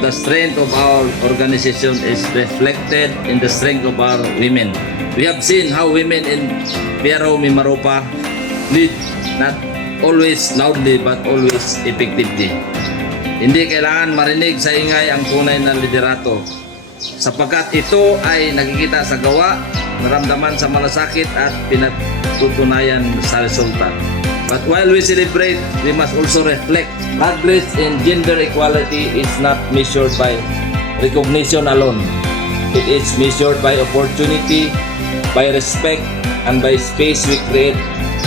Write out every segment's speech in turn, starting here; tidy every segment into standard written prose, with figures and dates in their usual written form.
the strength of our organization is reflected in the strength of our women. We have seen how women in PRO MIMAROPA lead, not always loudly but always effectively. Hindi kailangan marinig sa ingay ang tunay na liderato, sapagkat ito ay nakikita sa gawa, naramdaman sa malasakit at pinatutunayan sa resulta. But while we celebrate, we must also reflect. Progress in gender equality is not measured by recognition alone. It is measured by opportunity, by respect, and by space we create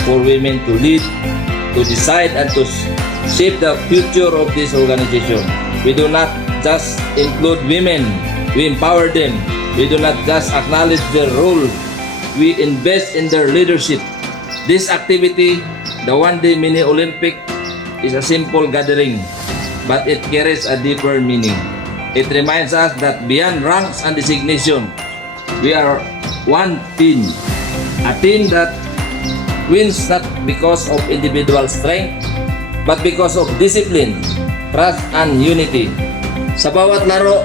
for women to lead, to decide, and to shape the future of this organization. We do not just include women, we empower them. We do not just acknowledge their role, we invest in their leadership. This activity, the one-day mini Olympic, is a simple gathering, but it carries a deeper meaning. It reminds us that beyond ranks and designation, we are one team. A team that wins not because of individual strength, but because of discipline, trust, and unity. Sa bawat laro,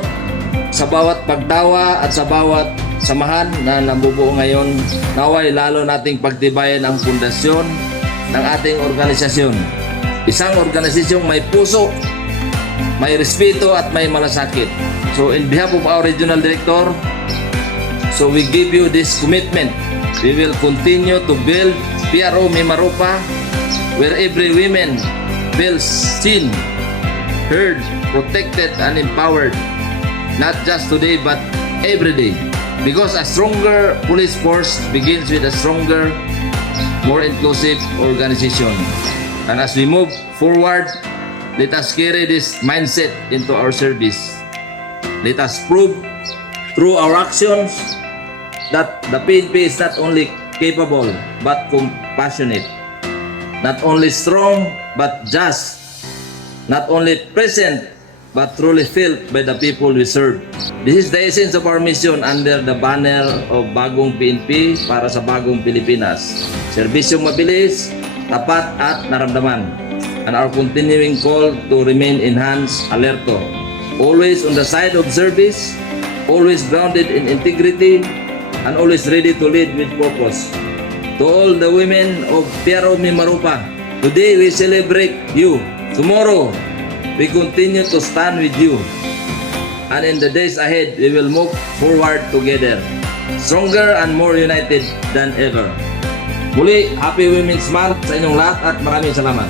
sa bawat pagdawa at sa bawat samahan na nabubuo ngayon, naway lalo nating pagtibayan ang pundasyon ng ating organisasyon. Isang organisasyong may puso, may respeto at may malasakit. So in behalf of our regional director, so we give you this commitment. We will continue to build PRO MIMAROPA where every woman feels seen, heard, protected, and empowered. Not just today but every day. Because a stronger police force begins with a stronger, more inclusive organization. And as we move forward, let us carry this mindset into our service. Let us prove through our actions that the PNP is not only capable but compassionate, not only strong but just, not only present but truly felt by the people we serve. This is the essence of our mission under the banner of Bagong PNP para sa Bagong Pilipinas. Serbisyong mabilis, tapat at naramdaman. And our continuing call to remain enhanced, alerto. Always on the side of service, always grounded in integrity, and always ready to lead with purpose. To all the women of PRO MIMAROPA, today we celebrate you. Tomorrow, we continue to stand with you. And in the days ahead, we will move forward together, stronger and more united than ever. Muli, Happy Women's Month sa inyong lahat at maraming salamat.